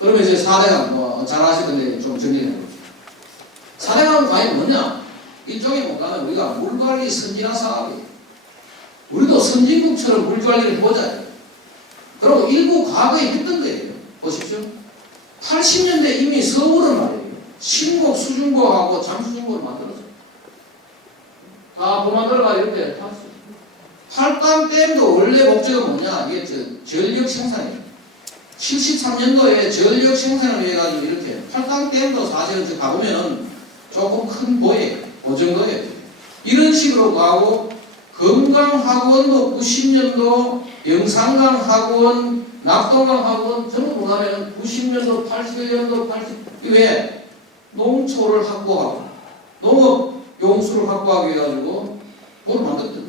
그러면 이제 4대강 잘 아시던데 좀 정리해 보죠. 4대강은 과연 뭐냐? 일종의 못 가면 우리가 물관리 선진화 사업이에요. 우리도 선진국처럼 물관리를 해보자. 그리고 일부 과거에 했던 거예요. 보십시오. 80년대 이미 서울은 말이에요. 신곡, 수중고하고 잠수중고를 만들었어요. 다 보만들어가 이렇게 탔어요. 팔당댐도 원래 목적은 뭐냐? 이게 전력 생산이에요. 73년도에 전력 생산을 해가지고 이렇게 팔당댐도 사실은 가보면 조금 큰 보예요. 그 정도예요. 이런 식으로 가고 금강하구원도 90년도 영산강하구원, 낙동강하구원 전부 보면 90년도, 81년도, 80왜 농초를 확보하고 농업 용수를 확보하기 위해 가지고 그걸 만들었던 거예요.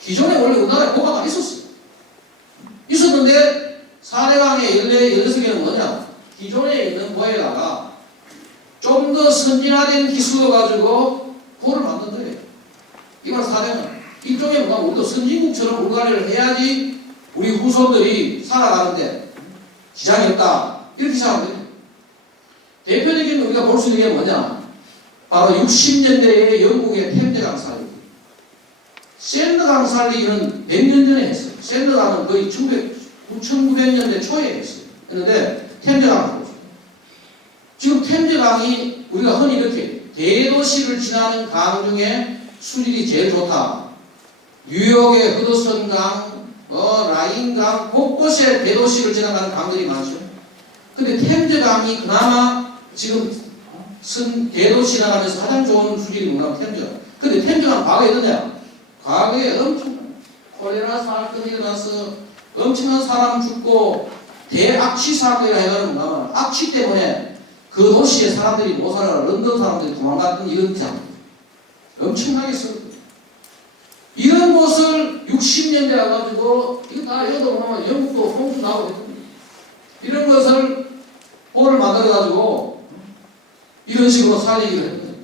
기존에 원래 우리나라에 보가 다 있었어요. 있었는데 4대강의 16개는 뭐냐? 기존에 있는 보에다가 좀 더 선진화된 기술을 가지고 보를 만든 거예요. 이걸 4대강. 일종의 뭐가 우리도 선진국처럼 물관리를 해야지 우리 후손들이 살아가는데 지장이 없다. 이렇게 생각하면 돼요. 대표적인 우리가 볼 수 있는 게 뭐냐? 바로 60년대에 영국의 템즈강 살리기. 샌드강 살리기는 몇 년 전에 했어요. 샌드강은 거의 1900년대 초에 했어요. 했는데 템즈강을 보죠. 지금 템즈강이 우리가 흔히 이렇게 대도시를 지나는 강 중에 수질이 제일 좋다. 뉴욕의 허드슨강, 라인강 곳곳에 대도시를 지나가는 강들이 많죠. 근데 템즈강이 그나마 지금 대도시 지나가면서 가장 좋은 수질이 뭐냐면 템즈강. 근데 템즈강 과거에 어떠냐? 과거에 엄청난 콜레라 사건이 일어나서 엄청난 사람 죽고 대악취 사건이 해가지고 뭐냐면 악취 때문에 그 도시에 사람들이 못 살아 런던 사람들이 도망갔던 이런 장 엄청나게 썼어요. 이런 곳을 60년대 와가지고 이거 다 여도 보면 영국도 홍수 나오고 했습니다. 이런 것을 보를 만들어가지고 이런 식으로 살리기로 했거든요.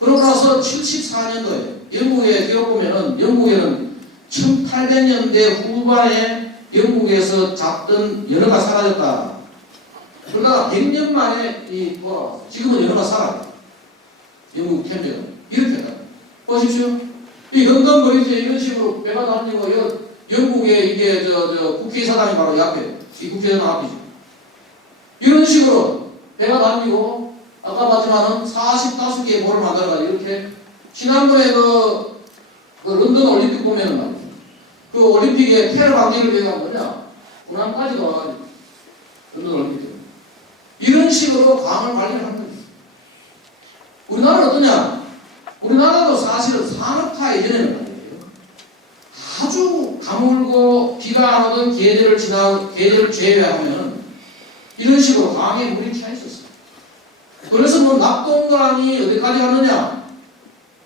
그러고 나서 74년도에 영국에 기록 보면은 영국에는 1800년대 후반에 영국에서 잡던 연어가 사라졌다. 그러다가 100년 만에 돌아왔어요. 지금은 연어가 살아요. 영국 템즈는 이렇게 했다. 보십시오. 이 런던 브리지에 이런 식으로 배가 다니고 영국의 이게 국회의사당이 바로 이 앞에 이 국회의사당 앞이죠. 이런 식으로 배가 다니고 아까 봤지만은 45개의 보를 만들어가지고 이렇게 지난번에 그 런던 올림픽 보면은 말이에요. 그 올림픽의 테러 방지를 위해서 뭐냐? 군함까지 와가지고 런던 올림픽 이런 식으로 강을 관리를 하는 거예요. 우리나라는 어떠냐? 우리나라도 사실은 산업화 이전에는 말이에요. 아주 가물고 비가 안 오던 계절을 제외하면 이런 식으로 강에 물이 차 있었어요. 그래서 뭐 낙동강이 어디까지 갔느냐?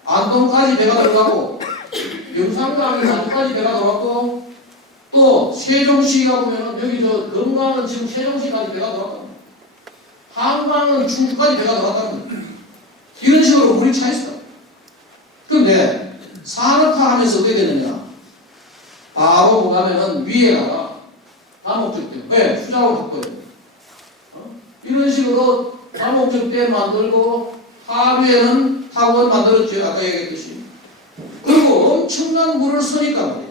안동까지 배가 들어가고 영산강이 안동까지 배가 들어갔고 또 세종시가 보면은 여기 금강은 지금 세종시까지 배가 들어갔다. 한강은 충주까지 배가 들어갔다는 거예요. 이런 식으로 물이 차 있어요. 그런데 산업화 하면서 어떻게 되느냐? 바로 보면은 위에다가 다목적댐. 왜? 수자원 확보해요. 이런 식으로 다목적댐 만들고 하류에는 하원 만들었죠. 아까 얘기했듯이. 그리고 엄청난 물을 쓰니까 말이에요.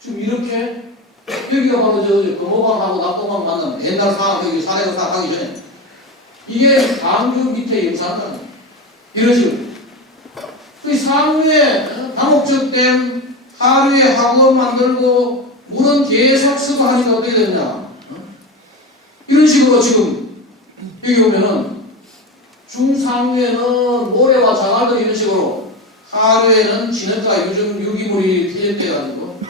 지금 이렇게 여기가 바로 금호강하고 낙동강 만나는 옛날 상황 여기 사례가 하기 전에 이게 강주 밑에 영산강 이런 식으로 그 상류에 다목적댐 하류에 하원 만들고 물은 계속 쓰고 하니까 어떻게 되느냐? 이런 식으로 지금 여기 보면은 중상류에는 모래와 자갈들 이런 식으로 하류에는 진흙과 요즘 유기물이 퇴적돼가지고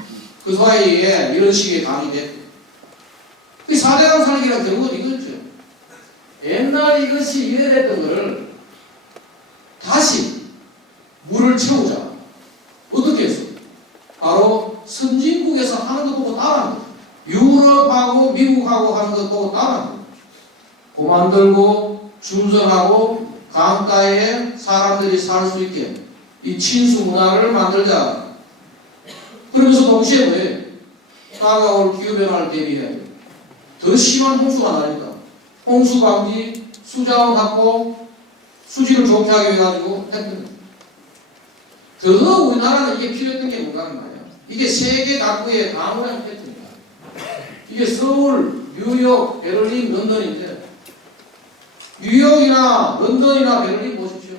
그 사이에 이런 식의 강이 됐고 그 4대강 살기란 결국은 이거죠. 옛날 이것이 이래됐던 것을 다시 물을 채우자. 어떻게 했어? 바로 선진국에서 하는 것 보고 따라한 거예요. 유럽하고 미국하고 하는 것 보고 따라한 거예요. 고 만들고 중성하고 강가에 사람들이 살 수 있게 이 친수 문화를 만들자. 그러면서 동시에 뭐예요? 다가올 기후변화를 대비해야 돼요. 더 심한 홍수가 나니까 홍수 방지, 수자원 확보, 수질을 좋게 하기 위해 가지고 했던. 더더욱 우리나라는 이게 필요했던 게 뭔가 하는 말이야. 이게 세계 각국의 강원한 패턴이다. 이게 서울, 뉴욕, 베를린, 런던인데 뉴욕이나 런던이나 베를린 보십시오.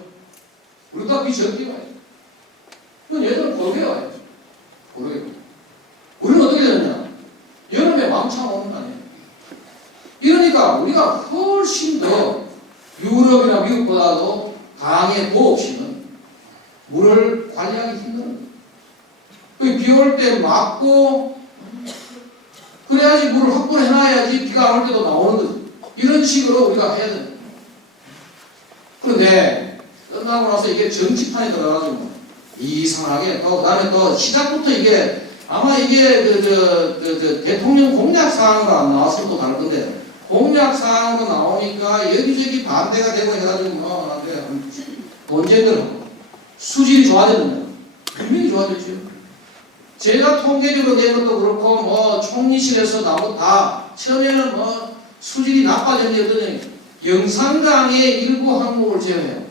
우리가 비 적게 와요. 그건 얘들은 고르게 와요. 고르게. 우리는 어떻게 되느냐? 여름에 왕창 오는 거 아니에요. 이러니까 우리가 훨씬 더 유럽이나 미국보다도 강의 도 없이는 물을 관리하기 힘든 거예요. 비 올 때 막고 그래야지 물을 확보를 해놔야지 비가 안 올 때도 나오는 거지. 이런 식으로 우리가 해야 됩니다. 그런데 끝나고 나서 이게 정치판에 들어가가지고 이상하게 또 그다음에 또 시작부터 이게 아마 이게 대통령 공약 사항으로 안 나왔으면 또 다를 건데 공약 사항으로 나오니까 여기저기 반대가 되고 해가지고 뭐 논쟁들 하고 수질이 좋아졌느냐? 분명히 좋아졌죠. 제가 통계적으로 낸 것도 그렇고 뭐 총리실에서 나온 거 다 처음에는 뭐 수질이 나빠졌니 어떠냐 영산강의 일부 항목을 제외해요.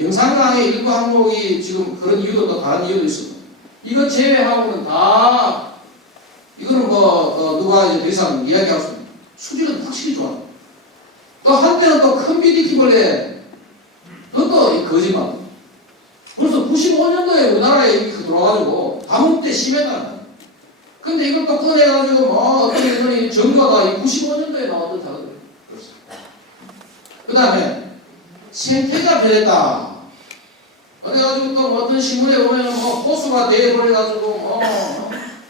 영산강의 일부 항목이 지금 그런 이유도 또 다른 이유도 있습니다. 이거 제외하고는 다 이거는 뭐 누가 이제 더 이상 이야기할 수 없습니다. 수질은 확실히 좋아요. 또 한때는 또 큰 비디키벌레 그것도 거짓말. 벌써 95년도에 우리나라에 이렇게 들어와가지고 가뭄 때 심했다는. 근데 이걸 또 꺼내가지고 뭐 어떻게 했더니 전과가 95년도에 나왔던 자료들. 그 다음에 생태가 변했다. 그래가지고 또 어떤 신문에 보면 뭐 호수가 돼버려가지고 뭐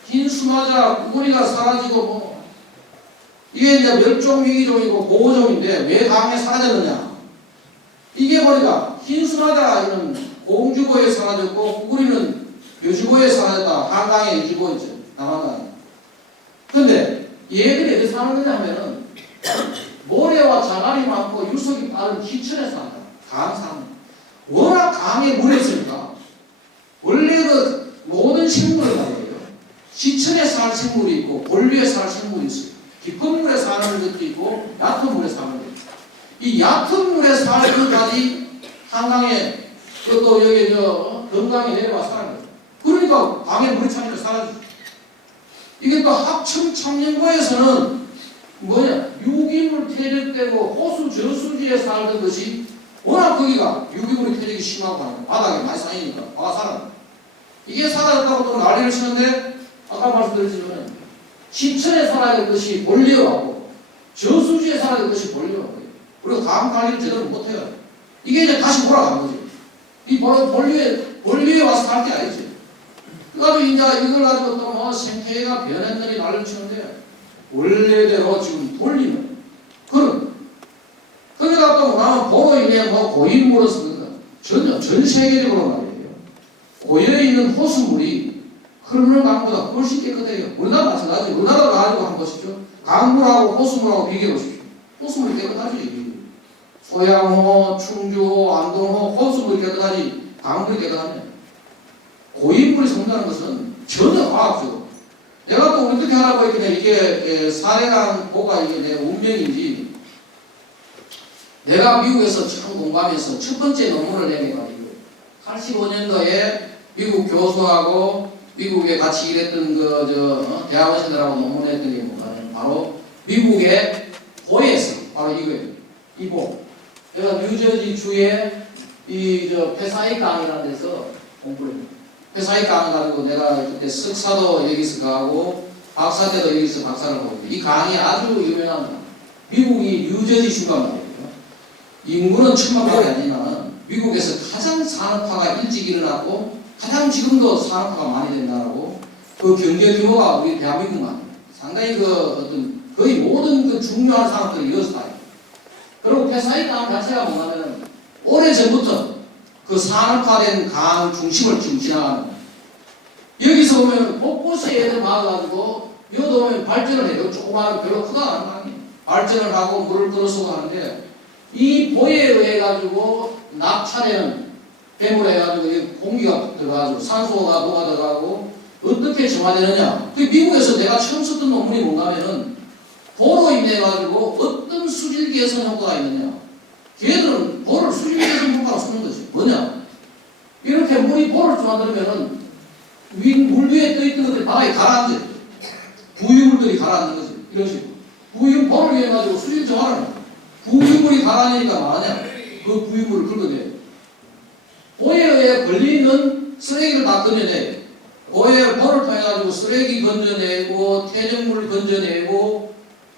긴 수마자 구구리가 사라지고 뭐 이게 이제 멸종위기종이고 보호종인데 왜 강에 사라졌느냐? 이게 보니까 흰 수마자 이런 공주보에 사라졌고 구구리는 여주보에 사라졌다. 한강에 여주보 있죠. 남한강에. 근데 얘들이 어디 사는 거냐 하면은 모래와 자갈이 많고 유속이 빠른 기천에 산다. 강 사는. 워낙 강에 물이 있으니까 원래 그 모든 생물은 말이에요. 지천에 살 생물이 있고 본류에 살 생물이 있어요. 깊은 물에 사는 것도 있고 얕은 물에 사는 것도 있고 이 얕은 물에 살 것까지 한강에 또 여기 건강에 내려와 사는 거예요. 그러니까 강에 물이 차니까 사라지죠. 이게 또 합천 청년고에서는 뭐냐 유기물 퇴적되고 호수 저수지에 살던 것이 워낙 거기가 유기물이 퇴적이 심하고 하니까 바닥에 많이 쌓이니까 바가 살아요. 이게 사라졌다고 또 난리를 치는데 아까 말씀드렸지만 시천에 살아야 될 것이 본류하고 저수지에 살아야 될 것이 본류하고 그리고 강 관리를 제대로 못해요. 이게 이제 다시 돌아가는 거죠. 이 바로 본류에 와서 살 게 아니지. 그래가지고 이제 이걸 가지고 또 뭐 생태계가 변했느니 난리를 치는데 원래대로 지금 돌리는 그런 그러니까 또 나는 보로 인해 뭐 고인물로서 전혀 전 세계적으로 말이에요. 고여에 있는 호수물이 흐르는 강보다 훨씬 깨끗해요. 우리나라 마찬가지. 우리나라 가지고 한번 보십시오. 강물하고 호수물하고 비교해 보십시오. 호수물이 깨끗하지. 소양호, 충주호, 안동호 호수물이 깨끗하지. 강물이 깨끗하네. 고인물이 성장하는 것은 전혀 과학적으로. 내가 또 어떻게 하라고 했더니 이게 사례랑 뭐가 이게 내 운명인지 내가 미국에서 처음 공부하면서 첫 번째 논문을 내니까 85년도에 미국 교수하고 미국에 같이 일했던 대학원생들하고 논문을 했던 게 뭔가는 바로 미국의 보에서 바로 이거예요. 이 보. 내가 뉴저지 주에 페사이 강이라는 데서 공부를 했어요. 페사이 강 가지고 내가 그때 석사도 여기서 가고 박사 때도 여기서 박사를 하고 있는데 이 강이 아주 유명한 미국이 뉴저지 주가 말이에요. 인구는 1000만밖에 안 되지만 미국에서 가장 산업화가 일찍 일어났고 가장 지금도 산업화가 많이 된다고 그 경제 규모가 우리 대한민국만 상당히 거의 모든 중요한 산업들이 이어서 다요. 그리고 페사이 강 자체가 뭐냐면 오래전부터 그 산업화된 강 중심을 지금 지나가는 거예요. 여기서 보면 곳곳에 애들 막아가지고 여기 오면 발전을 해요. 조그마한 별로 크다 않은 거 아니에요. 발전을 하고 물을 끌어서고 하는데 이 보에 의해 가지고 낙차되는 뱀을 해가지고 공기가 들어가지고 산소가 뭐가 들어가고 어떻게 정화되느냐. 그 미국에서 내가 처음 썼던 논문이 뭔가 하면은 인해 가지고 어떤 수질 개선 효과가 있느냐? 걔들은 볼을 수질 개선 효과로 쓰는 거지. 뭐냐? 이렇게 물이 볼을 만들면은 물 위에 떠 있던 것들이 바닥에 가라앉아. 부유물들이 가라앉는 거지. 이런 식으로. 부유물을 위해 가지고 수질 정화를 해. 부유물이 가라앉으니까 뭐하냐? 그 부유물을 긁어내. 보헤어에 걸리는 쓰레기를 다 건져내. 보헤어 볼을 통해 가지고 쓰레기 건져내고 퇴적물 건져내고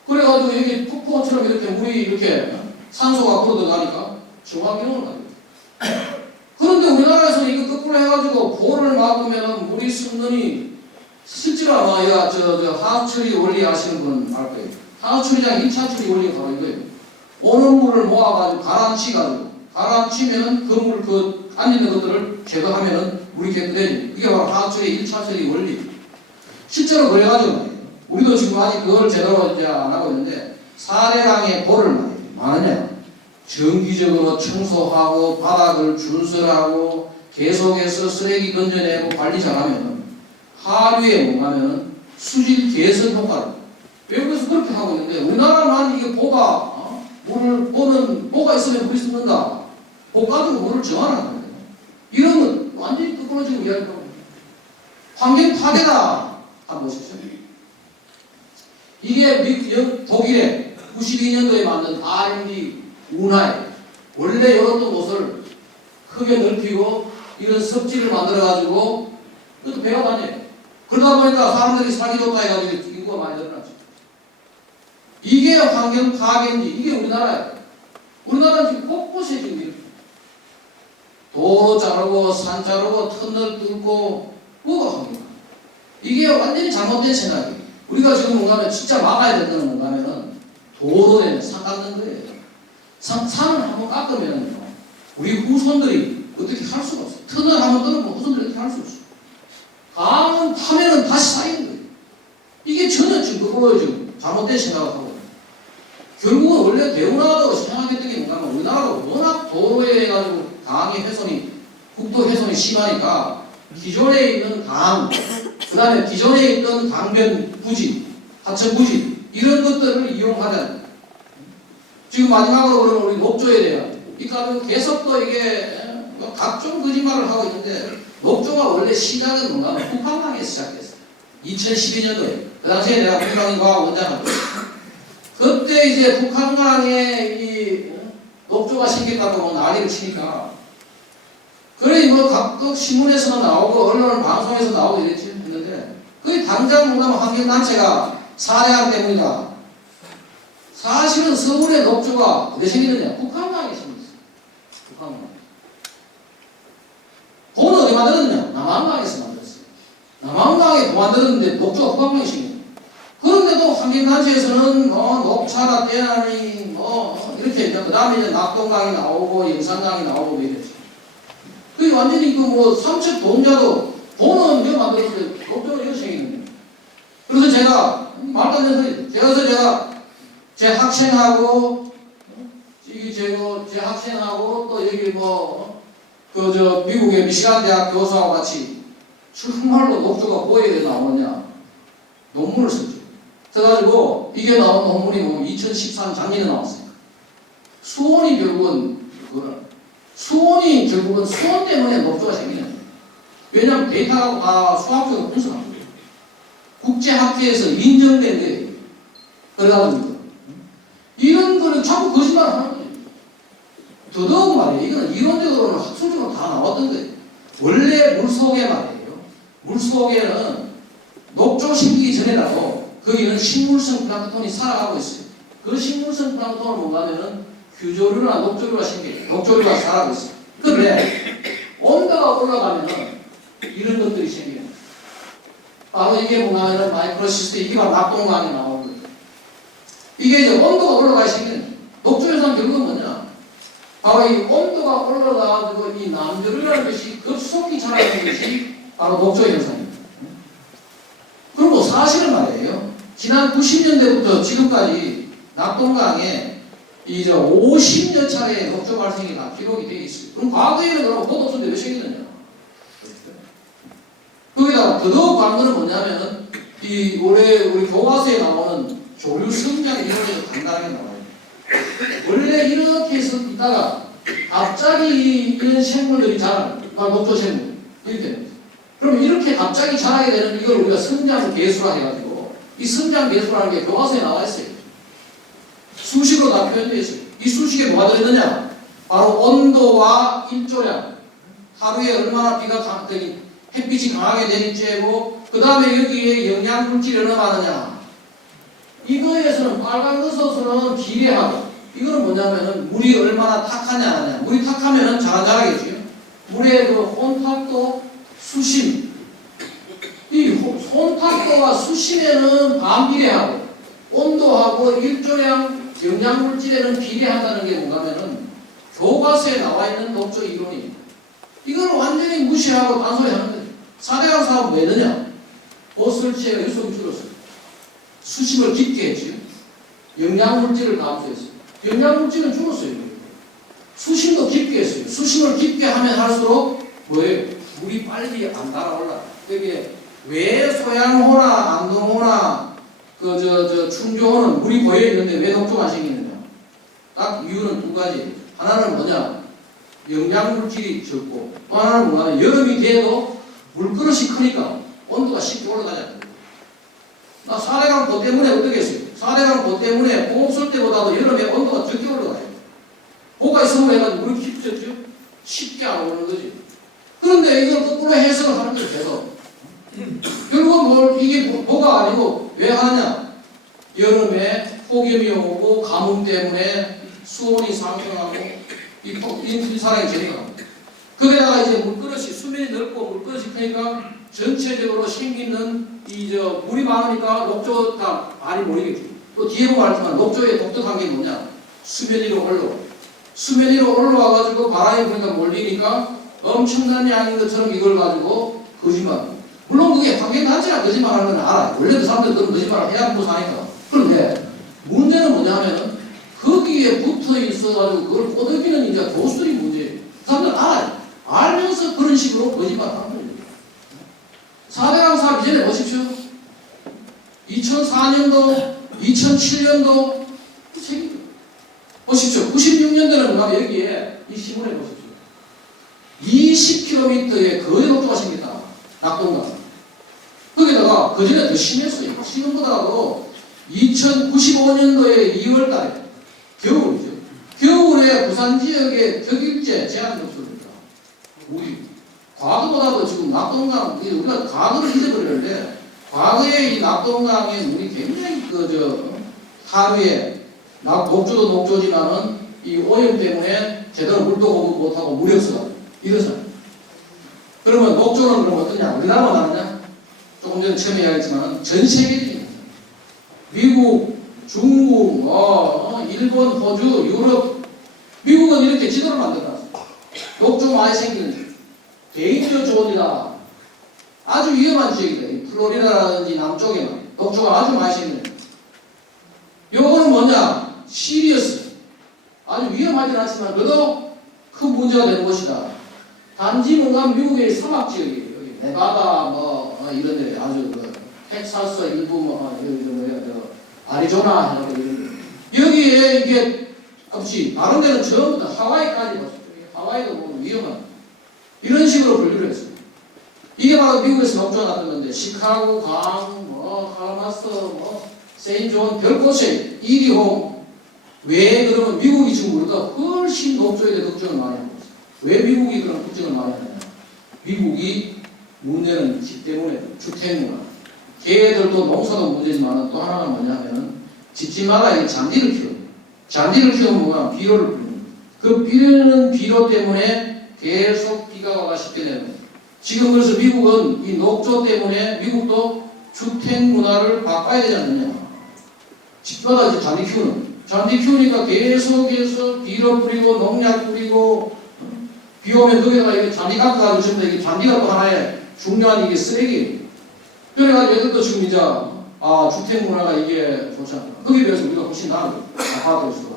그래가지고 여기 폭포처럼 이렇게 물이 이렇게 산소가 끌어들어가니까 정화기능을 가지고. 그런데 우리나라에서는 이거 거꾸로 해가지고 볼을 막으면 물이 썩느니 실제로 아마 하하처리 원리 아시는 분 알 거예요. 하하처리장 1차 처리 원리가 바로 이거예요. 오는 물을 모아가지고 가라앉히면은 그 물 안 있는 것들을 제거하면은 물이 깨끗해지. 그게 바로 하하처리 1차 처리 원리. 실제로 그래가지고 말이에요. 우리도 지금 아직 그걸 제대로 이제 안 하고 있는데 사례랑의 볼을 말하냐? 정기적으로 청소하고 바닥을 준설하고 계속해서 쓰레기 건져내고 관리 잘하면 하류에 뭔가면 수질 개선 효과를 외국에서 그렇게 하고 있는데 우리나라만 이게 물을 보는 보가 있으면 물이 썩는다. 보 가지고 물을 정화한다는 거예요. 이런 건 완전히 거꾸로지고 이야기하고 환경 파괴다 한번 보십시오. 이게 독일에 92년도에 만든 R&D 운하에 원래 열었던 곳을 크게 넓히고 이런 섭지를 만들어가지고 그것도 배가 다녀요. 그러다 보니까 사람들이 살기 좋다 해가지고 인구가 많이 늘어났죠. 이게 환경 파괴인지 이게 우리나라예요. 우리나라는 지금 곳곳에 지금 이렇게 도로 자르고 산 자르고 터널 뚫고 뭐가 환경 이게 완전히 잘못된 생각이에요. 우리가 지금 뭔가면 진짜 막아야 될 거는 뭔가면은 도로 되면 산 깎는 거예요. 산을 한번 깎으면 우리 후손들이 어떻게 할 수가 없어요. 터널 한번 뚫으면 후손들이 어떻게 할 수 없어요. 강은 파면은 다시 쌓이는 거예요. 이게 전혀 지금 그거 지금 잘못된 생각을 하고 있어요. 결국은 원래 대운하다고 생각했던 게 뭔가면 우리나라가 워낙 도로에 해가지고 강의 훼손이 국토 훼손이 심하니까 기존에 있는 강, 그 다음에 기존에 있던 강변 부지, 하천 부지 이런 것들을 이용하자. 지금 마지막으로 그러면 우리 녹조에 대한 이 가지고 계속 또 이게 각종 거짓말을 하고 있는데 녹조가 원래 시작은 뭔가 북한강에서 시작됐어요. 2012년도에 그 당시에 내가 북한과학 원장을 그때 이제 북한강에 이 녹조가 생겼다고 난리를 치니까 그래 뭐 각국 신문에서도 나오고 언론 방송에서 나오고 이랬지 했는데 그게 당장 뭔가 환경단체가 사례항 때문이다. 사실은 서울의 녹조가 왜 생기느냐? 북한강에 생겼어요. 북한강. 보는 어디 만들었느냐? 남한강에서 만들었어요. 남한강에 만들었는데 녹조가 북한강에 생겼어요. 그런데도 환경단체에서는 녹차가 떼나니 이렇게 그 다음에 이제 낙동강이 나오고 영산강이 나오고 뭐 이랬죠. 그게 완전히 삼척 동자도 보는 게 만들었는데 녹조가 이거 생기는데. 그래서 제가 말도 안 되는 소리. 그래서 제가 제 학생하고 제 학생하고 또 여기 미국의 미시간 대학 교수하고 같이 정말로 녹조가 보여야 나오느냐 논문을 썼죠. 그래가지고 이게 나온 논문이 2013 작년에 나왔어요. 수온이 결국은 수온 때문에 녹조가 생기는 거예요. 왜냐하면 데이터가 다 수학적으로 분석한 거예요. 국제학회에서 인정된 거예요. 그래가지고 이런 거는 자꾸 거짓말을 하는 거예요. 더더욱 말이에요. 이건 이론적으로는 학술적으로 다 나왔던 거예요. 원래 물속에 말이에요. 물속에는 녹조 생기기 전에라도 거기는 식물성 플랑크톤이 살아가고 있어요. 그 식물성 플랑크톤은 뭔가 하면은 규조류나 녹조류가 생겨요. 녹조류가 살아가고 있어요. 그런데 온도가 올라가면은 이런 것들이 생겨요. 바로 이게 뭔가 하면은 마이크로시스트 이게 바로 낙동강에 나오는 거예요. 이게 이제 온도가 올라가야 생기는 거예요. 녹조에서는 결국은 뭐냐? 바로 이 온도가 올라가가지고 이 남조류라는 것이 급속히 자라는 것이 바로 녹조 현상입니다. 그리고 사실은 말이에요. 지난 90년대부터 지금까지 낙동강에 이제 50여 차례의 녹조 발생이 다 기록이 되어 있어요. 그럼 과거에는 그럼 보도 없었는데 왜 생기느냐? 거기다가 더더욱 관건은 뭐냐면 이 올해 우리 교과서에 나오는 조류 성장 이론에서 간단하게 나와요. 원래 이렇게 해서 있다가 갑자기 이런 생물들이 자라는 녹조 생물 이렇게 됩니다. 그럼 이렇게 갑자기 자라게 되는 이걸 우리가 성장 계수라 해가지고 이 성장 계수라는 게 교과서에 나와 있어요. 수식으로 다 표현되어 있어요. 이 수식에 뭐가 들어있느냐? 바로 온도와 일조량, 하루에 얼마나 비가 햇빛이 강하게 되는지고, 그 다음에 여기에 영양물질이 얼마나 많으냐. 이거에서는 빨간 것으로는 비례하고, 이거는 뭐냐면은 물이 얼마나 탁하냐 하냐. 물이 탁하면은 잘 안 자라겠죠. 물의 그 혼탁도, 수심. 이 혼탁도와 수심에는 반비례하고, 온도하고 일조량, 영양물질에는 비례한다는 게 뭔가면은 교과서에 나와 있는 녹조 이론입니다. 이걸 완전히 무시하고 딴소리 하는 거죠. 4대강 사업은 왜 되냐? 보슬체가 유속이 줄었어요. 수심을 깊게 했지요. 영양물질을 감소했어요. 영양물질은 줄었어요. 수심도 깊게 했어요. 수심을 깊게 하면 할수록 뭐예요? 물이 빨리 안 달아올라요. 그게 왜 소양호나 안동호나 충주호는 물이 고여 있는데 왜 녹조가 생기느냐? 딱 이유는 두 가지. 하나는 뭐냐? 영양물질이 적고, 또 하나는 뭐냐면 여름이 돼도 물그릇이 크니까 온도가 쉽게 올라가잖아요. 나 4대강 보 때문에 어떻게 했어요? 4대강 보 때문에 공업 쓸 때보다도 여름에 온도가 적게 올라가요. 보가 있으면 해가지고 물이 깊어졌죠? 쉽게 안 오는 거지. 그런데 이걸 거꾸로 해석을 하는 거예요, 계속. 결국은 이게 보가 아니고 왜 하느냐? 여름에 폭염이 오고 가뭄 때문에 수온이 상승하고 인사량이 증가합니다. 거기다가 이제 물그릇이 수면이 넓고 물그릇이 크니까 전체적으로 생기는 물이 많으니까 녹조가 많이 몰리겠죠. 또 뒤에 보면 알지만 녹조의 독특한 게 뭐냐? 수면 위로 올라와. 수면 위로 올라와가지고 바람이 부니까 몰리니까 엄청난 양인 것처럼 이걸 가지고 거짓말. 물론 그게 환경 단체가 거짓말하는 건 알아요. 원래도 사람들 그런 거짓말을 해야 먹고 사니까. 그런데 문제는 뭐냐면은 거기에 붙어 있어가지고 그걸 꼬드기는 이제 교수들이 문제예요. 사람들 알아요. 알면서 그런 식으로 거짓말을 하는 거예요. 4대강 사업 이전에 보십시오. 2004년도, 2007년도 보십시오. 96년도는 뭐냐면 여기에 이 시문에 보십시오. 20km에 거대 녹조가 생겼다. 낙동강. 거기다가 그 전에 더 심했어요. 지금보다도 2095년도에 2월 달에 겨울이죠. 겨울에 부산 지역에 격일제 제한이 없습니다. 우리 과거보다도 지금 낙동강 우리가 과거를 잊어버리는데 과거에 이 낙동강에 물이 굉장히 하루에 녹조도 녹조지만은 이 오염 때문에 제대로 물도 공급 못하고 물이 없어 이러잖아요. 그러면 녹조는 그럼 어떠냐? 우리나라만 하느냐? 조금 전에 처음에 이야기했지만 전 세계적인 미국, 중국, 일본, 호주, 유럽, 미국은 이렇게 지도를 만들어놨어요. 녹조 많이 생기는 데인저 존이다. 아주 위험한 지역이다. 플로리다라든지 남쪽에는 녹조가 아주 많이 생기는. 요거는 뭐냐? 시리어스. 아주 위험하진 않지만 그래도 큰 문제가 되는 곳이다. 단지 뭔가 미국의 사막 지역이에요. 여기 네바다 이런 데 아주 텍사스 일부 아리조나 이런 데. 여기에 이게 없이 다른 데는 전부 다 하와이까지 봤어요. 하와이도 뭐 위험한 이런 식으로 분류를 했어요. 이게 바로 미국에서 녹조가 났던 건데 시카고, 강, 카라마스, 세인존 별 곳에 이리홈. 왜 그러면 미국이 지금 우리가 훨씬 녹조에 대해 걱정을 많이 하고 있어요. 왜 미국이 그런 걱정을 많이 하느냐? 미국이 문제는 집 때문에 주택문화. 개들도 농사도 문제지만 또 하나가 뭐냐면 집집마다 이 잔디를 키워요. 잔디를 키우면 뭐가 비료를 뿌립니다. 그 뿌리는 비료 때문에 계속 비가 와가 쉽게 되는 거예요. 지금 그래서 미국은 이 녹조 때문에 미국도 주택문화를 바꿔야 되지 않느냐. 집마다 이제 잔디 키우는. 잔디 키우니까 계속해서 비료 뿌리고 농약 뿌리고 비 오면 거기다가 이게 잔디 깎아가지고 전부 이게 잔디가 또 하나의 중요한 이게 쓰레기예요. 그래가지고 애들도 지금 이제 주택 문화가 이게 좋지 않다. 거기에 비해서 우리가 훨씬 나아요. 아파트에서가.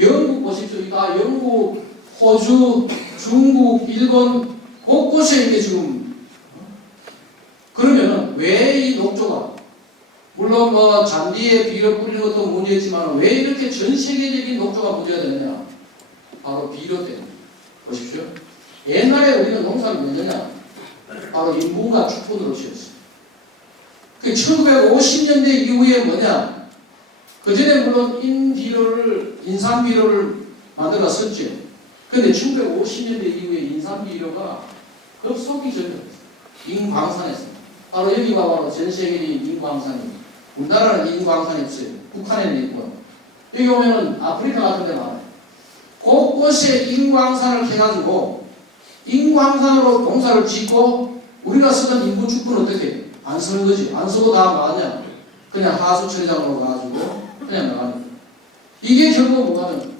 영국 보십시오. 다 영국, 호주, 중국, 일본 곳곳에 이게 지금 그러면은 왜 이 녹조가 물론 뭐 잔디에 비료 뿌리는 것도 문제였지만 왜 이렇게 전 세계적인 녹조가 문제가 되느냐? 바로 비료 때문에. 보십시오. 옛날에 우리는 농사를 몇 년이냐? 바로 인분과 축분으로 지었어요. 그 1950년대 이후에 뭐냐? 그 전에 물론 인산비료를 만들어 썼죠. 근데 1950년대 이후에 인산비료가 급속히 전락했어요. 인광산에서. 바로 여기가 바로 전 세계적인 인광산입니다. 우리나라는 인광산이 없어요. 북한에는 있고. 여기 오면은 아프리카 같은 데 많아요. 곳곳에 인광산을 캐가지고 인광산으로 농사를 짓고 우리가 쓰던 인분 축분은 어떻게 해요? 안 쓰는 거지. 안 쓰고 다 뭐하냐? 그냥 하수 처리장으로 가가지고 그냥 나가는 거예요. 이게 결국 뭐냐면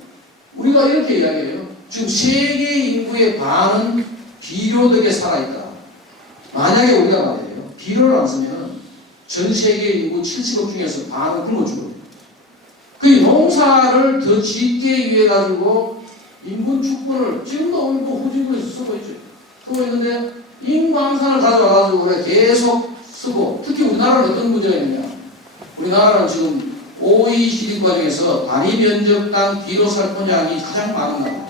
우리가 이렇게 이야기해요. 지금 세계 인구의 반은 비료 덕에 살아있다. 만약에 우리가 말이에요. 비료를 안 쓰면 전 세계 인구 70억 중에서 반은 굶어 죽어요. 그 농사를 더 짓게 위해 가지고 인분 축분을 지금도 뭐 후진국에서 쓰고 있죠. 쓰고 있는데 인광산을 가져와 가지고 그래 계속 쓰고 특히 우리나라는 어떤 문제가 있느냐? 우리나라는 지금 OECD 국가 중에서 단위 면적당 비료 살포량이 가장 많은 나라.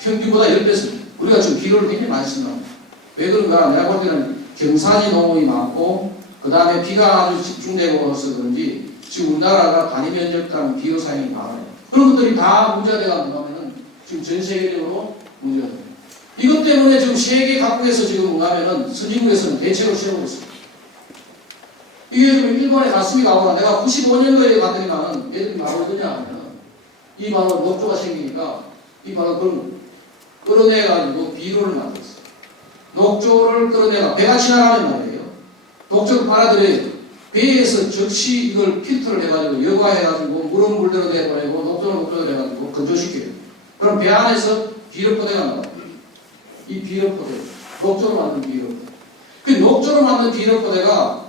평균보다 10배씩. 우리가 지금 비료를 굉장히 많이 쓴다. 왜 그런가? 내가 볼 때는 경사지 농업이 많고 그 다음에 비가 아주 집중되고 해서 그런지 지금 우리나라가 단위 면적당 비료 사용이 많아요. 그런 것들이 다 문제가 되가 뭐냐면은 지금 전 세계적으로 문제가 돼요. 이것 때문에 지금 세계 각국에서 지금 뭐냐면은 선진국에서는 대책을 세우고 있습니다. 이게 지금 일본에 갔습니다. 하거나 내가 95년도에 갔더니만은 애들이 말을 그냐 하면 이 바로 녹조가 생기니까 이 바로 그런 끌어내가지고 비료를 만들었어요. 녹조를 끌어내가 배가 지나가는 말이에요. 녹조를 빨아들여요. 배에서 즉시 이걸 필터를 해가지고 여과해가지고 물은 물대로 내보내고 녹조는 녹조대로 해가지고 건조시켜요. 그럼 배 안에서 비료포대가 나와요. 이 비료포대, 녹조로 만든 비료포대. 그 녹조로 만든 비료포대가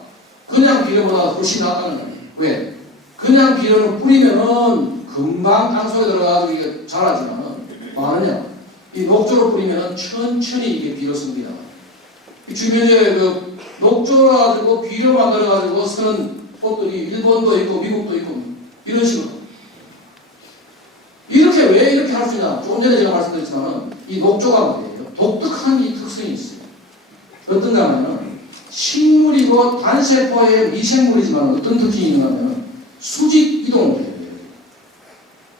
그냥 비료보다 훨씬 낫다는 거예요. 왜? 그냥 비료는 뿌리면은 금방 땅속에 들어가서 이게 자라지만은 뭐하느냐? 이 녹조로 뿌리면은 천천히 이게 비료 씁니다. 지금 이제 그 녹조로 가지고 비료 만들어 가지고 쓰는 곳들이 일본도 있고 미국도 있고 이런 식으로. 이렇게 왜 이렇게 할 수 있냐? 조금 전에 제가 말씀드렸지만은 이 녹조가 뭐예요? 독특한 이 특성이 있어요. 어떤가 하면은 식물이고 단세포의 미생물이지만 어떤 특징이 있냐면 수직 이동을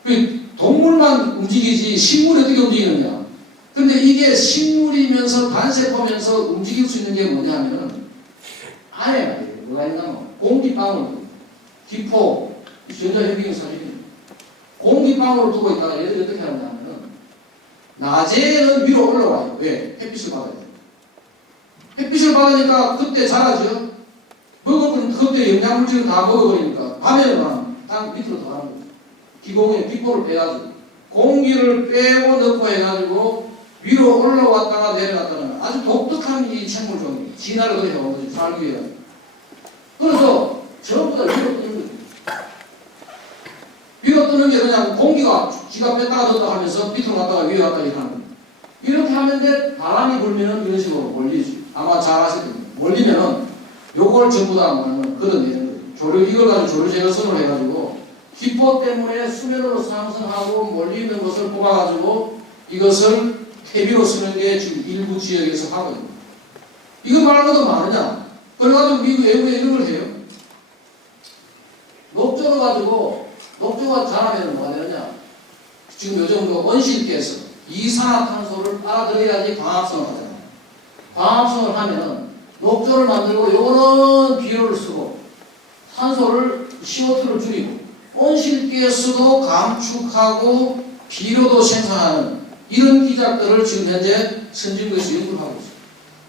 해요. 동물만 움직이지 식물이 어떻게 움직이느냐. 근데 이게 식물이면서 단세포면서 움직일 수 있는 게 뭐냐면은 안에 말이에요. 뭐가 있냐면 공기방울, 기포, 전자현미경 사진입니다. 공기방울을 두고 있다가 얘들이 어떻게 하냐면은 낮에는 위로 올라와요. 왜? 햇빛을 받아요. 햇빛을 받으니까 그때 자라죠. 먹어버리면 그때 영양물질을 다 먹어버리니까 밤에는 땅 밑으로 들어가는 거죠. 기공에 빛보를 빼가지고 공기를 빼고 넣고 해가지고 위로 올라왔다가 내려갔다는 아주 독특한 이 생물종입니다. 진화를 그렇게 해온 거죠. 살기 위해. 그래서 전부 다 위로 뜨는 거죠. 위로 뜨는 게 그냥 공기가 지가 뺐다가 넣었다 하면서 밑으로 갔다가 위에 갔다가 이렇게 하는 거예요. 이렇게 하는데 바람이 불면은 이런 식으로 몰리지. 아마 잘 아실 겁니다. 몰리면은 요걸 전부 다 뭐냐면 걷어내는 거예요. 조류, 이걸 가지고 조류 제거선을 해가지고 기포 때문에 수면으로 상승하고 몰리는 것을 뽑아가지고 이것을 퇴비로 쓰는 게 지금 일부 지역에서 하고 있습니다. 이거 말고도 많으냐? 그래가지고 미국 외국에 이런 걸 해요. 녹조로 가지고 녹조가 자라면 뭐가 되느냐? 지금 요즘 그 온실계에서 이산화탄소를 빨아들여야지 광합성을 하잖아요. 광합성을 하면 녹조를 만들고 요거는 비료를 쓰고 탄소를 CO2를 줄이고 온실가스도 감축하고 비료도 생산하는 이런 기작들을 지금 현재 선진국에서 연구를 하고 있습니다.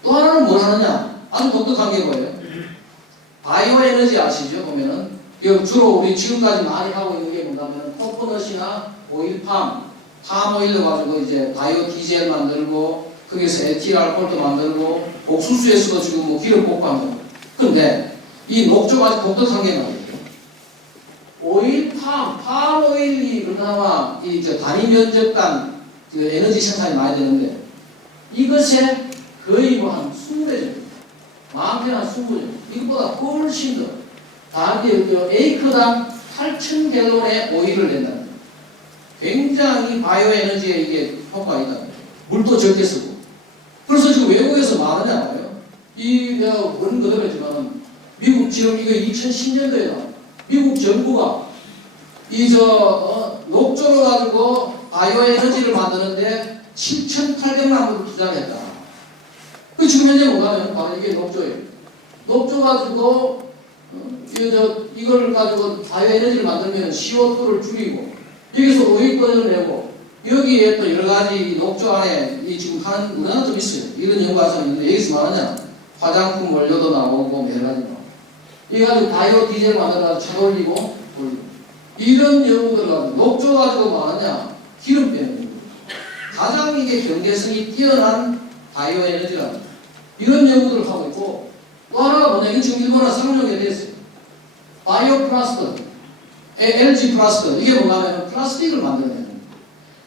또 하나는 뭘 하느냐? 아주 독특한 게 뭐예요? 바이오 에너지 아시죠? 보면은 주로 우리 지금까지 많이 하고 있는 게 뭐냐면 코코넛이나 오일팜, 팜오일로 가지고 이제 바이오 디젤 만들고 거기서 에틸 알코올도 만들고 옥수수에서도 지금 뭐 기름 볶고 합니다. 근데 이 녹조가 아주 독특한 게 말이에요. 오일팜, 팜오일이 그나마 이 단위 면적당 그 에너지 생산이 많이 되는데 이것에 거의 뭐 한 20배 정도, 많게는 한 20배 정도, 이것보다 훨씬 더 에이크당 8,000갤론의 오일을 낸다는 거예요. 굉장히 바이오 에너지에 이게 효과가 있다는 거예요. 물도 적게 쓰고. 그래서 지금 외국에서 말하냐고요. 내가 원은 그대로지만 미국 지금 이거 2010년도에 나와요. 미국 정부가 녹조로 가지고 바이오 에너지를 만드는데 7,800만 불을 투자했다. 그 지금 현재 뭐냐면 바로 이게 녹조예요. 녹조 가지고 이걸 가지고 바이오 에너지를 만들면 CO2를 줄이고 여기서 오일 꺼내내고 여기에 또 여러 가지 녹조 안에 지금 하는 우리나라도 있어요. 이런 연구가 있는데 여기서 말하냐 화장품 원료도 나오고 여러 가지 나오고 이거 가지고 바이오 디젤 만들어서 차 돌리고 이런 연구들 가지고 녹조 가지고 말하냐 기름 빼는 가장 이게 경제성이 뛰어난 바이오 에너지라는 이런 연구들을 하고 있고 또 하나가 뭐냐 이거 지금 일본화 상용에 됐어요. 바이오 플라스틱, LG 플라스틱 이게 뭐냐면 플라스틱을 만들어내는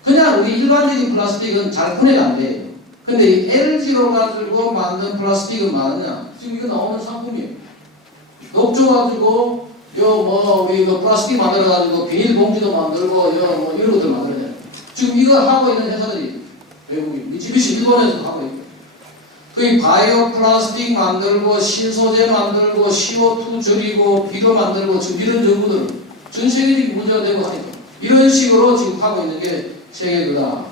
그냥 우리 일반적인 플라스틱은 잘 분해가 안 돼요. 근데 LG로 가지고 만든 플라스틱은 뭐냐 지금 이거 나오는 상품이에요. 녹조 가지고 우리 플라스틱 만들어 가지고 비닐봉지도 만들고 이런 것들 만들어내요. 지금 이거 하고 있는 회사들이 외국인 미쓰비시 일본에서 하고 있고 그 바이오 플라스틱 만들고 신소재 만들고 CO2 줄이고 비료 만들고 지금 이런 정부들 전 세계적인 문제가 되고 하니까 이런 식으로 지금 하고 있는 게 세계구나.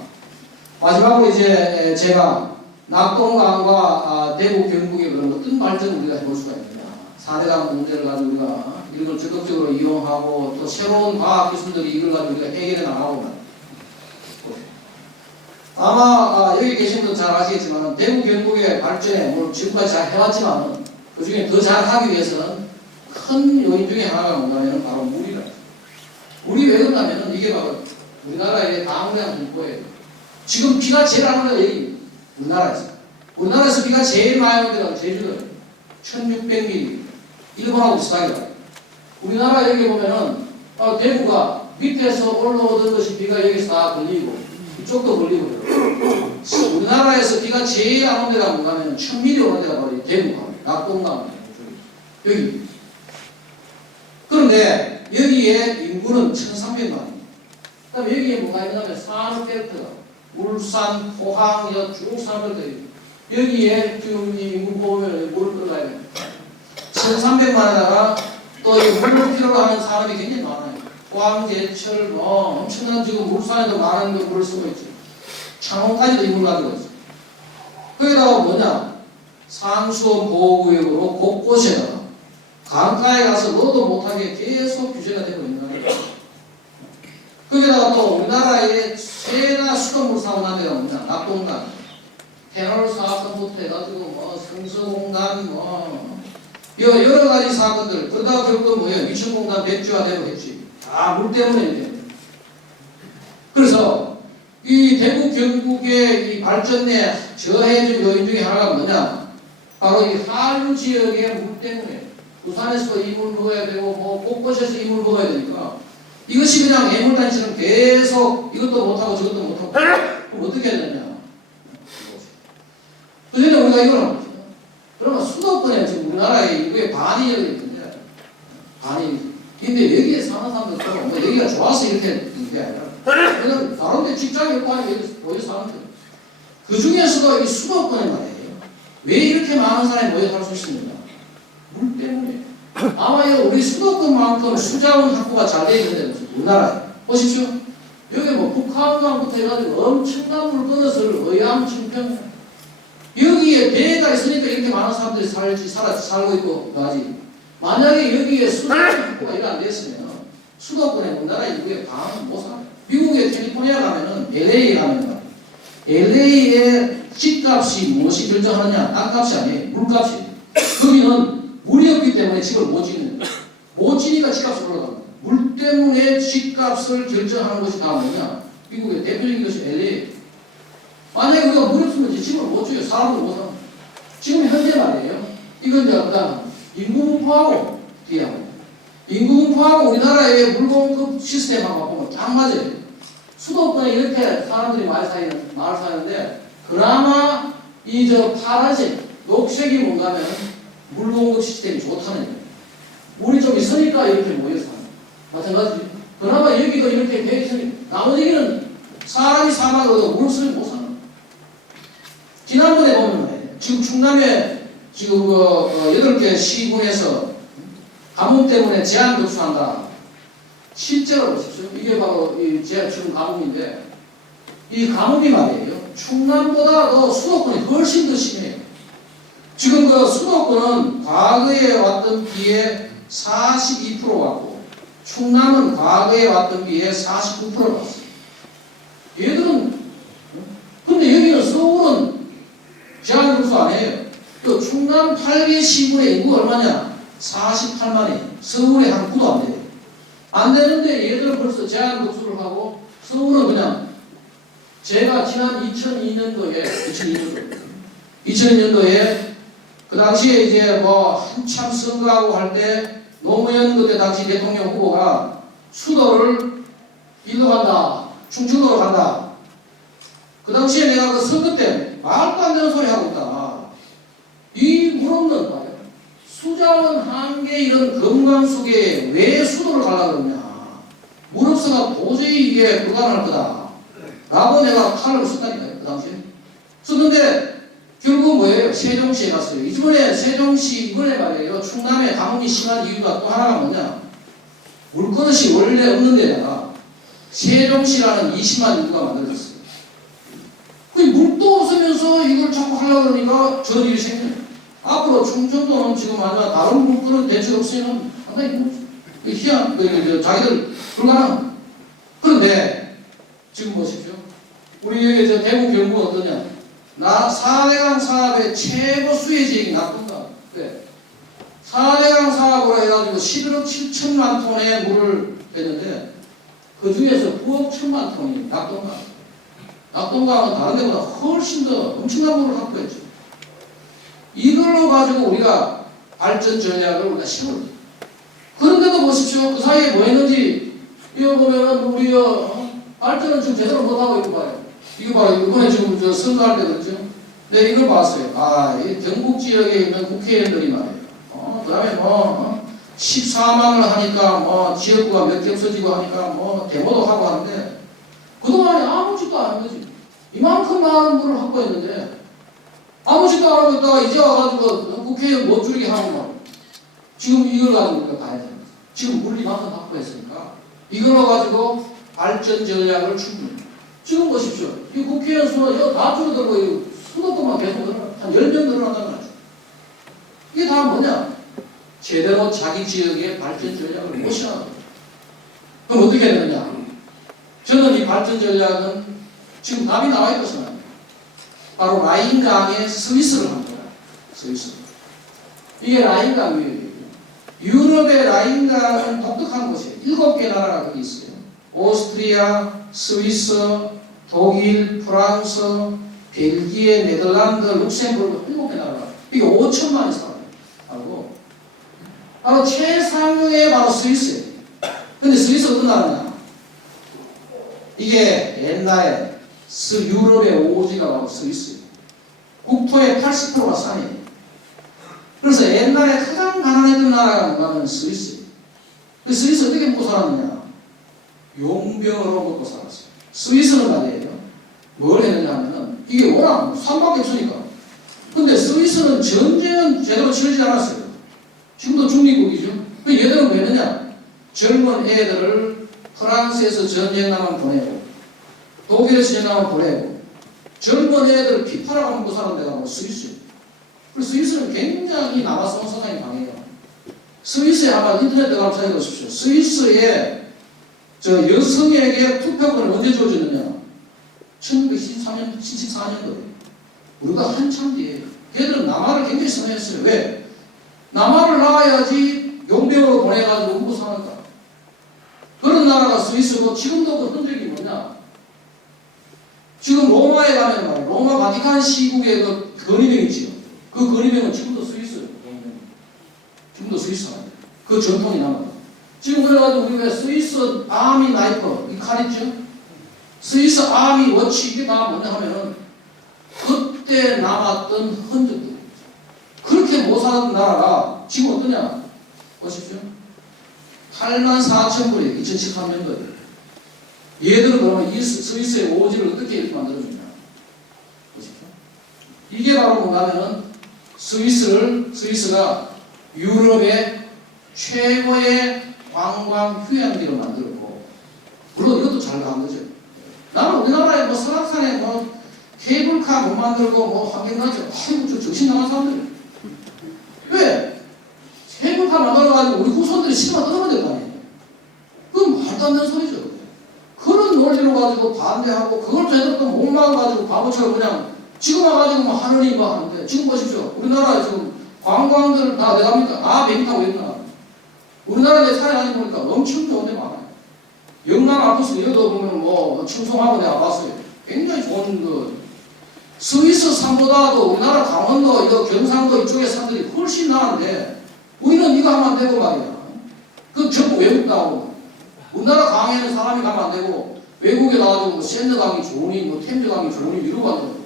마지막으로 이제 제가 낙동강과 대구 경북의 그런 어떤 발전을 우리가 해볼 수가 있느냐 4대강 문제를 가지고 우리가 이런 걸 적극적으로 이용하고 또 새로운 과학 기술들이 이걸 가지고 우리가 해결해 나가고 아마 여기 계신 분 잘 아시겠지만 대구 경북의 발전에 뭐 지금까지 잘 해왔지만 그 중에 더 잘하기 위해서는 큰 요인 중에 하나가 뭔가면 바로 물이라. 물이 왜 그러냐면 이게 바로 우리나라의 강우량 분포예요. 지금 비가 제일 안 오는 데가 여기 우리나라에서 비가 제일 많이 오는 데가 제주도예요. 1600mm 일본하고 비슷하게 와요. 우리나라 여기 보면은 대구가 밑에서 올라오던 것이 비가 여기서 다 걸리고 이쪽도 걸리고 우리나라에서 비가 제일 안 오는 데가 뭐냐면 1000mm 오는 데가 바로 대구가 낙동강 여기. 그런데 여기에 인구는 1300만입니다. 그다음에 여기에 뭐가 있냐면 산업벨트가 울산, 포항, 쭉 산업벨트 여기에 지금 이 인구 보면 물을 들어가야 돼요. 1300만에다가 또 물을 필요로 하는 산업이 굉장히 많아요. 포항, 제철, 엄청난 지금 울산에도 많은 물을 쓰고 있죠. 창원까지도 이 물 가지고 있어요. 거기다가 뭐냐? 상수원 보호구역으로 곳곳에다가 강가에 가서 넣어도 못하게 계속 규제가 되고 있는 거예요. 거기다가 또 우리나라에 새나 수돗물 사고 난 데가 뭐냐? 낙동강, 패널 사건부터 해가지고 성서공단 여러 가지 사건들 그러다가 결국은 뭐예요? 유치공단 백지화되고 했지. 다 물 때문에 이제. 그래서 이 대구 경북의 이 발전에 저해준 요인 중에 하나가 뭐냐? 바로 이 하류 지역의 물 때문에 부산에서도 이 물 먹어야 되고 곳곳에서 이 물 먹어야 되니까 이것이 그냥 애물단지처럼 계속 이것도 못하고 저것도 못하고 그럼 어떻게 해야 되냐? 그전에 우리가 이걸 그러면 수도권에 지금 우리나라의 인구의 반이 여기 있는데 반이 근데 여기에 사는 사람들 뭐 여기가 좋아서 이렇게 게 아니라 그냥 다른 데 직장이 없고 하니 여기 사는데 그 중에서도 이 수도권에 말이에요. 왜 이렇게 많은 사람이 모여 살 수 있습니까? 물 때문에. 아마 우리 수도권만큼 수자원 확보가 잘 되어 있는 데는 우리나라에 보십시오. 여기 북한강부터 해가지고 엄청난 물버릇을 의암, 증평 여기에 배가 있으니까 이렇게 많은 사람들이 살고 있고 하지. 만약에 여기에 수자원 확보가 이래 안 됐으면 수도권에 우리나라 인구의 반은 못 살아요. 미국의 캘리포니아 가면은 LA 가면 LA의 집값이 무엇이 결정하느냐? 땅값이 아니에요. 물값이에요. 거기는 물이 없기 때문에 집을 못 짓는 거예요. 못 지니까 집값이 올라갑니다. 물 때문에 집값을 결정하는 것이 다 뭐냐? 미국의 대표적인 것이 LA. 만약에 우리가 물 없으면 집을 못 지어요. 사람도 못 사는 지금 현재 말이에요. 이건 이제 인구 분포하고 비하고 인구 분포하고 우리나라의 물 공급 시스템하고 보면 딱 맞아요. 수도권에 이렇게 사람들이 많이 사는데 그나마 이 파란색, 녹색이 뭔가 하면 물 공급 시스템이 좋다는 거예요. 물이 좀 있으니까 이렇게 모여 사는. 마찬가지. 그나마 여기도 이렇게 돼 있으니 나머지는 사람이 사망하고도 물 없으면 못 사는. 지난번에 보면 지금 충남에 지금 8개 시군에서 가뭄 때문에 제한 급수한다. 실제로 보십시오. 이게 바로 제가 지금 가뭄인데 이 가뭄이 말이에요. 충남보다 더 수도권이 훨씬 더 심해요. 지금 그 수도권은 과거에 왔던 비의 42% 왔고 충남은 과거에 왔던 비의 49% 왔어요. 얘들은 근데 여기는 서울은 제한급수 안 해요. 또 충남 8개 시군의 인구가 얼마냐? 48만이. 서울에 한 9도 안 돼요. 안 되는데 얘들은 벌써 제한급수를 하고 서울은 그냥 제가 지난 2002년도에 그 당시에 이제 뭐 한참 선거하고 할 때 노무현 그때 당시 대통령 후보가 수도를 일로 간다. 충청도로 간다. 그 당시에 내가 그 선거 때 말도 안 되는 소리 하고 있다. 이 물 없는 말이야. 수자원 한계 이런 건강 속에 왜 수도를 가려고 그러냐. 물 없어가 도저히 이게 불가능할 거다. 라고 내가 칼을 썼다니까요. 그 당시에. 썼는데 결국은 뭐예요? 세종시에 갔어요. 이번에 세종시 이번에 말이에요. 충남에 가뭄이 심한 이유가 또 하나가 뭐냐? 물그릇이 원래 없는 데다가 세종시라는 20만 인구가 만들어졌어요. 그 물도 없으면서 이걸 자꾸 하려고 그러니까 저런 일이 생겨요. 앞으로 충청도는 지금 아니면 다른 물그릇 대책 없으면 상당히 희한, 자기들 불가능. 그런데 지금 보십시오. 우리 여기 대구 경북은 어떠냐? 4대강 사업의 최고 수혜 지역이 낙동강. 네. 4대강 사업으로 해가지고 11억 7천만 톤의 물을 뺐는데 그 중에서 9억 1천만 톤이 낙동강. 낙동강은 다른 데보다 훨씬 더 엄청난 물을 확보했죠. 이걸로 가지고 우리가 발전 전략을 우리가 세워요. 그런데도 보십시오. 그 사이에 뭐 했는지 이거 보면은 우리 발전은 지금 제대로 못하고 이거 봐요. 이거 봐요. 이번에 지금 선거할 때 그렇죠. 네, 이걸 봤어요. 이 경북 지역에 있는 국회의원들이 말이에요. 그 다음에 14만을 하니까 지역구가 몇 개 없어지고 하니까 데모도 하고 하는데 그동안에 아무 짓도 안 한 거지. 이만큼 많은 물을 확보했는데 아무 짓도 안 하고 있다가 이제 와가지고 국회의원 못 줄이게 하고 말 지금 이걸 가지고 우리가 가야 됩니다. 지금 물이 이만큼 확보했으니까 이걸로 가지고 발전 전략을 충분히. 지금 보십시오. 이 국회의원 수는 이거 다 줄어들고 수도권만 계속 늘어나. 한 10명 늘어난다는 거죠. 이게 다 뭐냐? 제대로 자기 지역의 발전 전략을 못 시행하는 거죠. 그럼 어떻게 되느냐? 저는 이 발전 전략은 지금 답이 나와 있거든요. 바로 라인강의 스위스를 한 거야. 스위스. 이게 라인강이에요. 유럽의 라인강은 독특한 곳이에요. 7개 나라가 거기 있어요. 오스트리아, 스위스, 독일, 프랑스, 벨기에, 네덜란드, 룩셈부르크 7개 나라가. 이게 5천만이 살아요. 바로 최상위의 바로 스위스예요. 근데 스위스 어떤 나라냐? 이게 옛날에 유럽의 오지가 바로 스위스예요. 국토의 80%가 산이에요. 그래서 옛날에 가장 가난했던 나라가 뭐냐면 스위스예요. 그 스위스 어떻게 먹고 살았느냐? 용병으로 먹고 살았어요. 스위스는 말이에요. 뭘 했느냐 하면은 이게 워낙 산밖에 없으니까. 근데 스위스는 전쟁은 제대로 치르지 않았어요. 지금도 중립국이죠. 그 얘들은 왜 했느냐? 젊은 애들을 프랑스에서 전쟁 나면 보내고 독일에서 전쟁 나면 보내고 젊은 애들 피 팔아가 먹고 사는 데가 뭐 스위스예요. 그래서 스위스는 굉장히 남아성 사상이 강해요. 스위스에 아마 인터넷 들어가면 찾아보십시오. 스위스에 여성에게 투표권을 언제 주어졌느냐? 1973년, 74년도에. 우리가 한참 뒤에. 걔들은 남한을 굉장히 선호했어요. 왜? 남한을 낳아야지 용병으로 보내가지고 먹고 사는다. 그런 나라가 스위스고 지금도 그 흔적이 뭐냐? 지금 로마에 가면 말이에요. 로마 바티칸 시국에 그 건의명 있지요. 그 건의명은 지금도 스위스예요. 지금도 스위스가 그 전통이 남아요. 지금 그래가지고 우리가 스위스 아미 나이프 이 칼 있죠? 스위스 아미 워치 이게 다 뭐냐 하면은 그때 남았던 흔적들. 그렇게 못 살았던 나라가 지금 어떠냐? 보십시오. 84,000불이에요. 2013년도에. 얘들은 그러면 이 스위스의 오지를 어떻게 이렇게 만들어주냐. 보십시오. 이게 바로 뭔가면은 스위스가 유럽의 최고의 관광 휴양지로 만들었고, 물론 이것도 잘 나온 거죠. 나는 우리나라에 뭐 설악산에 뭐 케이블카 못 만들고 뭐 환경단체, 아이고 저 정신 나간 사람들. 왜? 케이블카 만들어가지고 우리 후손들이 시간 떠나면 될 거 아니에요. 그건 말도 안 되는 소리죠. 그런 논리로 가지고 반대하고 그걸 제대로 또 못 막아가지고 바보처럼 그냥 지금 와가지고 뭐 하느니 뭐 하는데, 지금 보십시오. 우리나라 지금 관광들 다 어디갑니까? 다 비행기 타고 있나? 우리나라 내 차에 다니 보니까 엄청 좋은 데 많아요. 영남 아파트 여기도 보면 뭐 청송하고 내가 봤어요. 굉장히 좋은 그 스위스 산보다도 우리나라 강원도, 이거 경상도 이쪽의 산들이 훨씬 나은데 우리는 이거 하면 안 되고 말이야. 그 전부 외국 나오고, 우리나라 강에는 사람이 가면 안 되고 외국에 나와가지고 뭐 샌드 강이 좋으니 뭐 템즈 강이 좋으니 이러고 하는 거예요.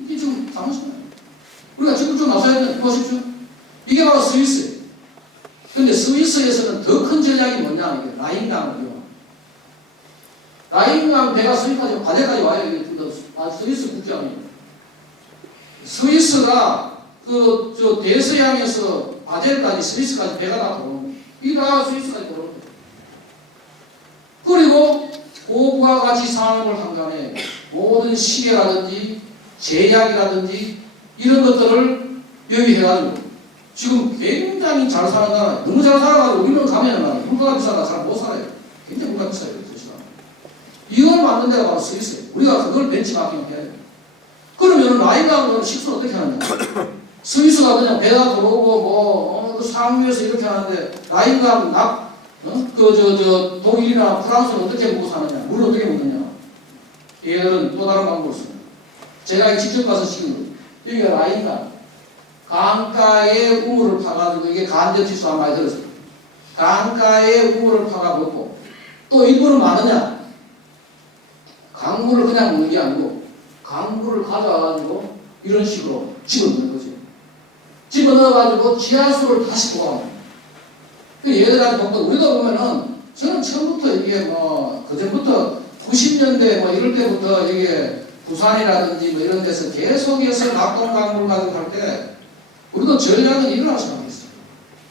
이게 지금 잘못이잖아요. 우리가 지금 좀 나서야 되는, 보십시오. 이게 바로 스위스예요. 근데 스위스에서는 더 큰 전략이 뭐냐, 이게 라인강을요. 라인강 배가 스위스까지, 바다까지 와요. 이게 스위스 국경이에요. 스위스가 저 대서양에서 바젤까지 스위스까지 배가 다 들어오는 거예요. 이게 다 스위스까지 들어오는 거예요. 그리고 고부가 가치 상황을 한간에 모든 시계라든지 제약이라든지 이런 것들을 여기 해가지고 지금 굉장히 잘 사는 나라, 너무 잘 살아가지고 우리는 가면 말이에요. 물가가 비싸다 잘 못 살아요. 굉장히 물가 비싸요. 이걸 만든 데가 바로 스위스예요. 우리가 그걸 벤치마킹 해야 돼요. 그러면 라인강은 식수를 어떻게 하느냐? 스위스가 그냥 배가 들어오고 그 상류에서 이렇게 하는데 라인강 독일이나 프랑스는 어떻게 먹고 사느냐? 물을 어떻게 먹느냐? 얘들은 또 다른 방법을 씁니다. 제가 직접 가서 지금 여기가 라인강 강가에 우물을 파가지고, 이게 간접지수 한 많이 들었어요. 강가에 우물을 파가 먹고, 또 일부는 많으냐? 강물을 그냥 먹는 게 아니고 강물을 가져와가지고 이런 식으로 집어넣는 거죠. 집어넣어가지고 지하수를 다시 보관합니다. 얘들한테 보면, 우리도 보면은, 저는 처음부터 이게 그전부터 90년대 이럴 때부터 이게 부산이라든지 이런 데서 계속해서 낙동강물 가지고 할 때, 우리도 전략은 이걸 생각했어요.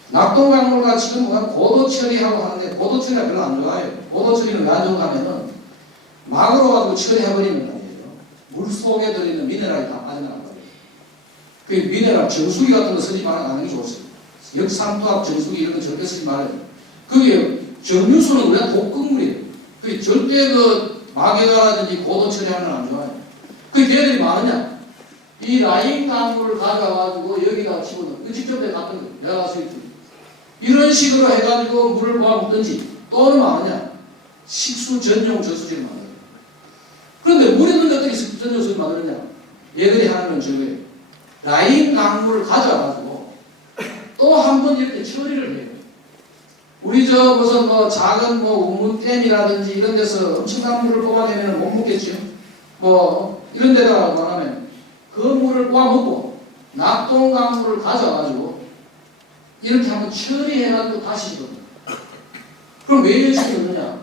낙동강물과 지금 고도 처리하고 하는데, 고도 처리가 별로 안 좋아요. 고도 처리는 왜 안 좋은가 하면은, 막으로 가지고 처리해버리는 거예요. 물 속에 들어있는 미네랄이 다 빠져나간 거예요. 그 미네랄, 정수기 같은 거 쓰지 않는 게 좋습니다. 역삼투압 정수기 이런 거 절대 쓰지 말아요. 그게 정유수는 우리가 독극물이에요. 그게 절대 마개가라든지 고도 처리하는 건 안 좋아요. 그 걔들이 많으냐? 이 라인 강물을 가져와가지고 여기다가 집어넣어. 그 직접 내가 갔던 거예요. 내가 가서 이런 식으로 해가지고 물을 모아먹든지, 또는 많으냐? 식수 전용 저수지를 만들어요. 그런데 물 있는데 어떻게 식수 전용 저수지를 만드느냐? 얘들이 하는 건 저거예요. 라인 강물을 가져와가지고 또 한 번 이렇게 처리를 해요. 우리 무슨 작은 우문댐이라든지 이런 데서 엄청난 물을 뽑아내면 못 먹겠죠. 이런 데다가 말하면 그 물을 뽑아먹고 낙동강물을 가져와가지고 이렇게 한번 처리해가지고 다시 집어넣어요. 그럼 왜 이렇게 넣느냐?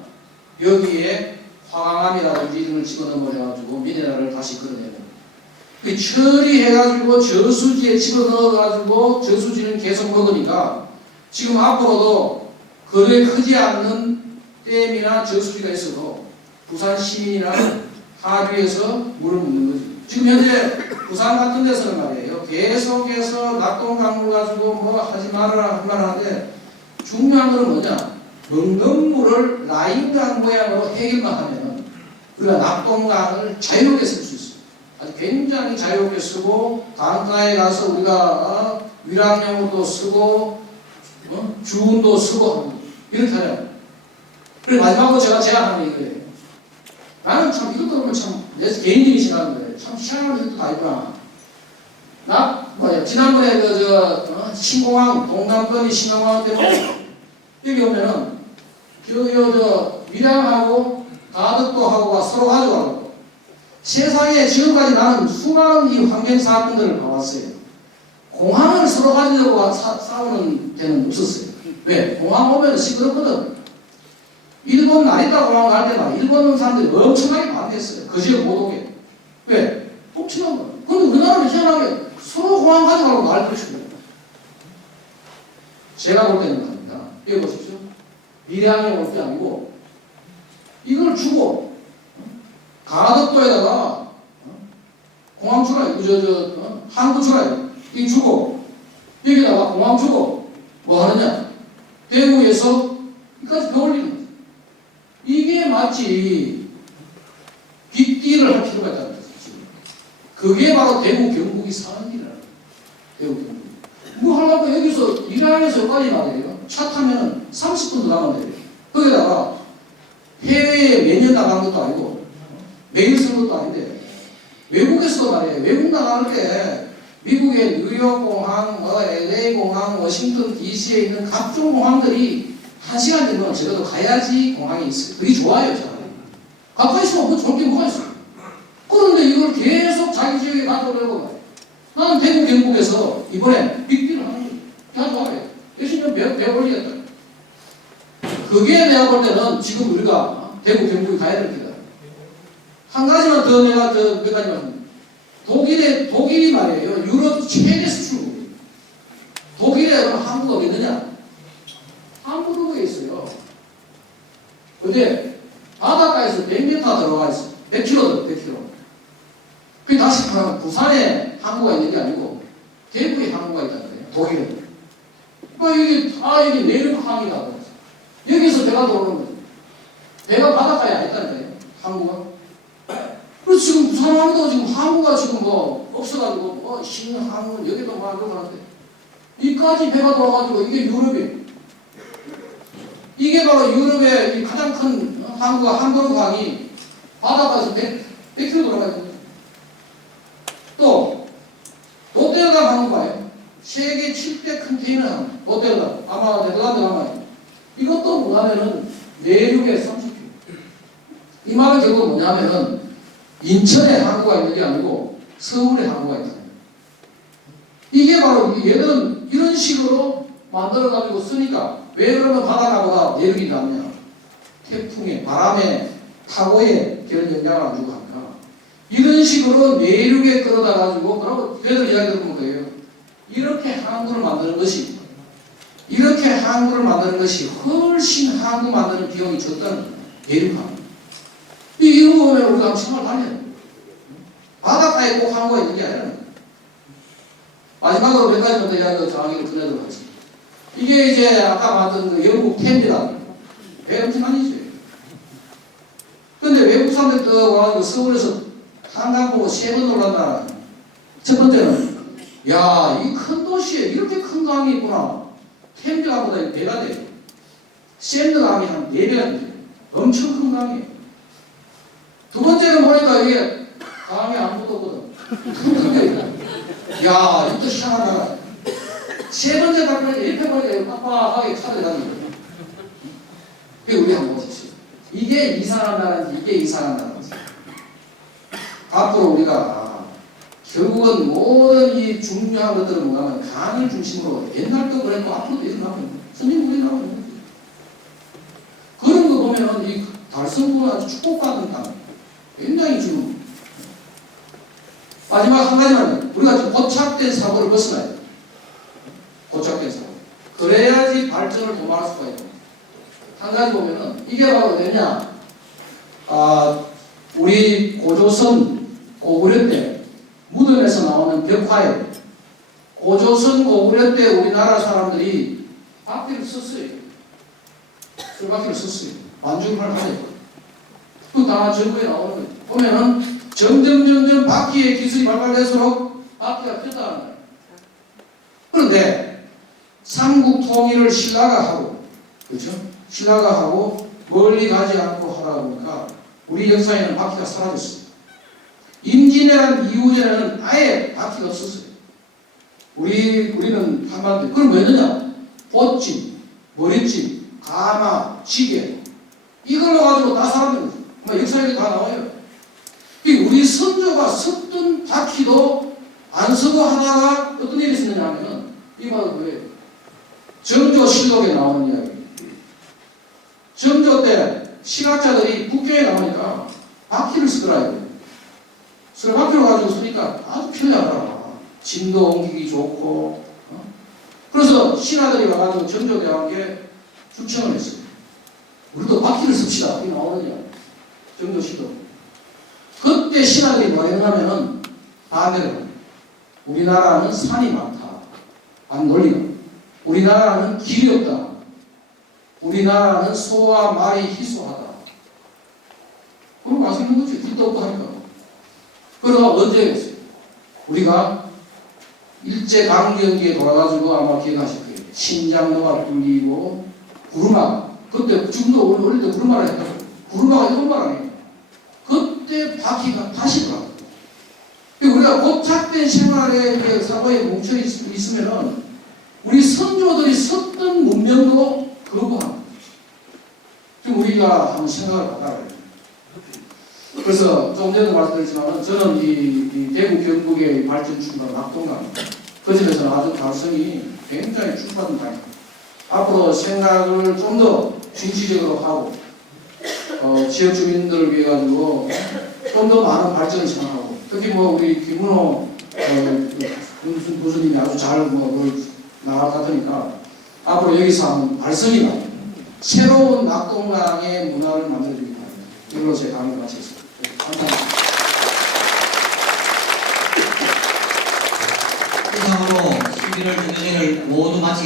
여기에 화강암이라든지 이런 걸 집어넣어가지고 미네랄을 다시 끌어내는. 그 처리해가지고 저수지에 집어넣어가지고 저수지는 계속 먹으니까 지금 앞으로도 거리에 크지 않는 댐이나 저수지가 있어도 부산 시민이나 하류에서 물을 먹는 거지. 지금 현재 부산 같은 데서는 말이에요. 계속해서 낙동강물 가지고 하지 말아라 하는데, 중요한 건 뭐냐? 먹는 물을 라인강 모양으로 해결만 하면 우리가 낙동강을 자유롭게 쓸 수 있어요. 아주 굉장히 자유롭게 쓰고, 강가에 가서 우리가 위랑용도 쓰고 주운도 쓰고 이렇게 하잖아요. 그리고 마지막으로 제가 제안하는 이거예요. 나는 참 이것도 보면 참 내 개인적인 생각인데 참 희한한 일도 다 있구나. 지난번에 신공항 동남권이 신공항 때문에 여기 오면은 위랑하고 가덕도하고가 서로 가져가고, 세상에 지금까지 나는 수많은 이 환경 사건들을 봐왔어요. 공항을 서로 가지려고 싸우는 데는 없었어요. 왜? 공항 오면 시끄럽거든. 일본 나리타 공항 갈 때만 일본 사람들이 엄청나게 반대했어요. 그 지역 못 오게. 왜? 뻥치는 거야. 근데 우리나라는 희한하게 서로 공항 가져가고 난리를 치고. 제가 볼 때는 겁니다. 이거 보십시오. 미래항에 올 게 아니고 이걸 주고 가덕도에다가 공항 주라, 항구 주라, 이 주고 여기다가 공항 주고 뭐 하느냐? 대구에서 여기까지 더 올리는 거죠. 이게 마치 빅딜을 할 필요가 있다는 거죠. 그게 바로 대구 경북이 사는 길이라는 거예요. 대구 경북. 뭐 하려고 여기서 일하면서 여기까지 말이에요. 차 타면 30분 더 가면 돼요. 거기다가 해외에 매년 나가는 것도 아니고 매일 쓰는 것도 아닌데 외국에서도 말이에요. 외국 나가는 때 미국의 뉴욕 공항, LA 공항, 워싱턴 DC에 있는 각종 공항들이 1시간 정도는 적어도 가야지 공항이 있어요. 그게 좋아요, 차라리. 가까이 있으면 뭐 좋을 게 뭐가 있어요. 그런데 이걸 계속 자기 지역에 가져오려고 말이에요. 나는 대구 경북에서 이번에 빅딜을 하는 거예요. 가져와요. 열심히 배워올리겠다. 그게 내가 볼 때는 지금 우리가 대구 경북에 가야 될 길이다. 한 가지만 더 내가 몇 가지만 독일이 말이에요. 유럽 최대 수출국이에요. 독일에 항구가 어디 있느냐? 함부르크에 있어요. 근데 바닷가에서 100m 들어가 있어. 100km, 100km. 그 다시 부산에 항구가 있는 게 아니고 대구에 항구가 있다는 거예요. 독일에. 그러니까 이게 내륙 항이다. 여기서 배가 들어오는 거죠. 배가 바닷가에 안 있다는 거예요. 항구가. 그래서 지금 부산항도 지금 항구가 지금 뭐 없어가지고 신항구 여기도 막 들어가는데 이까지 배가 돌아가지고 이게 유럽이에요. 이게 바로 유럽의 가장 큰 항구가 함부르크항이 바닷가에서 100km 돌아가 있거든요. 또 롯데르담 항구가요. 세계 7대 컨테이너 항구 롯데르담. 아마 네덜란드 가면 이것도 뭐냐면은 내륙에 30km. 이 말은 결국 뭐냐면은 인천에 항구가 있는 게 아니고 서울에 항구가 있다. 이게 바로 얘는 이런 식으로 만들어가지고 쓰니까 왜 그러면 바닷가보다 내륙이 낫냐? 태풍에, 바람에, 파고에 그런 영향을 안 주고 합니다. 이런 식으로 내륙에 끌어다 가지고 그러고 걔들 이야기 들어보면 거예요. 이렇게 항구를 만드는 것이 훨씬 항구 만드는 비용이 적다는 거예요. 내륙 항구. 이거 보면 우리가 정말 달려요. 바닷가에 꼭 항구가 있는 게 아니라 마지막으로 몇 가지만 더 이야기를 정하기를 전해드리도록 하겠습니다. 이게 이제 아까 봤던 그 영국 템즈라는 배 엄청난 일이죠. 근데 외국 사람들 와가지고 서울에서 한강 보고 3번 놀란다. 첫 번째는 야, 이 큰 도시에 이렇게 큰 강이 있구나. 템즈강보다 배가 돼요. 샌드 강이 한 4배가 돼요. 엄청 큰 강이에요. 두 번째는 보니까 이게 강에 아무것도 없거든. 큰 게 있다. 야, 이것도 희한하다. 세 번째 발표는 이렇게 보니까 빡빡하게 차들 다니는 거예요. 그게 우리 한번 보십시오. 이게 이상한 나라인지 이게 이상한 나라인지. 앞으로 우리가 결국은 모든 이 중요한 것들은 뭐냐면 강을 중심으로 옛날도 그랬고 앞으로도 이렇게 나오는 거예요. 선진국이 나오는 거예요. 그런 거 보면 이 달성부는 아주 축복받은 땅. 굉장히 지금 마지막 한 가지만 우리가 좀 고착된 사고를 벗어나야 돼요. 고착된 사고. 그래야지 발전을 도모할 수가 있고. 한 가지 보면은 이게 바로 뭐냐? 우리 고조선 고구려 때 무덤에서 나오는 벽화에 고조선 고구려 때 우리나라 사람들이 바퀴를 썼어요. 술바퀴를 썼어요. 반죽을 하죠. 그 다 전부에 나오는 거예요. 보면은 점점 바퀴의 기술이 발달될수록 바퀴가 폈다는 거예요. 그런데 삼국 통일을 신라가 하고, 그렇죠? 신라가 하고 멀리 가지 않고 하다 보니까 우리 역사에는 바퀴가 사라졌어요. 임진왜란 이후에는 아예 바퀴가 없었어요. 우리는 한반도. 그럼 뭐였느냐? 보찜, 머릿찜, 가마, 지게 이걸로 가지고 다 살았는 거죠. 역사에 다 나와요. 우리 선조가 섰던 바퀴도 안 서고 하다가 어떤 일이 있었느냐 하면 이 바로 뭐예요? 정조실록에 나오는 이야기. 정조 때 신학자들이 국경에 나오니까 바퀴를 쓰더라 이거. 서로 바퀴로 가지고 쓰니까 아주 편리하더라. 짐도 옮기기 좋고. 그래서 신하들이 와가지고 정조대왕께 추천을 했어요. 우리도 바퀴를 씁시다. 이게 나오느냐. 정조실록. 그때 신하들이 뭐 했냐면은 반대로 우리나라는 산이 많다. 안 논리다. 우리나라는 길이 없다. 우리나라는 소와 말이 희소하다. 그럼 맛있는 거지. 길도 없고 하니까. 그러다가 언제 했어요? 우리가 일제강점기에 돌아가지고 아마 기억하실 거예요. 신장로가 뚫리고 구르마. 그때 지금도 어릴 때 구르마를 했다고. 구르마가 이런 말 아니에요. 그때 바퀴가 다시 돌아가요. 우리가 고착된 생활에 사고에 뭉쳐 있으면은 우리 선조들이 썼던 문명도 거부하는 지금 우리가 한번 생각을 바꿔봐야 돼요. 그래서 좀 전에도 말씀드렸지만 저는 이 대구 경북의 발전 출구가 낙동강 그 집에서는 아주 가능성이 굉장히 출발된 강입니다. 앞으로 생각을 좀 더 중시적으로 하고 지역 주민들을 위해 가지고 좀 더 많은 발전을 생각하고 특히 뭐 우리 김문호 교수님이 아주 잘 나아갔으니까 앞으로 여기서 한번 발전이 많이 새로운 낙동강의 문화를 만들어주기 바랍니다. 이걸로 제 강의를 마치겠습니다. 감사합니다. 이상으로 11월 정례를 모두 마치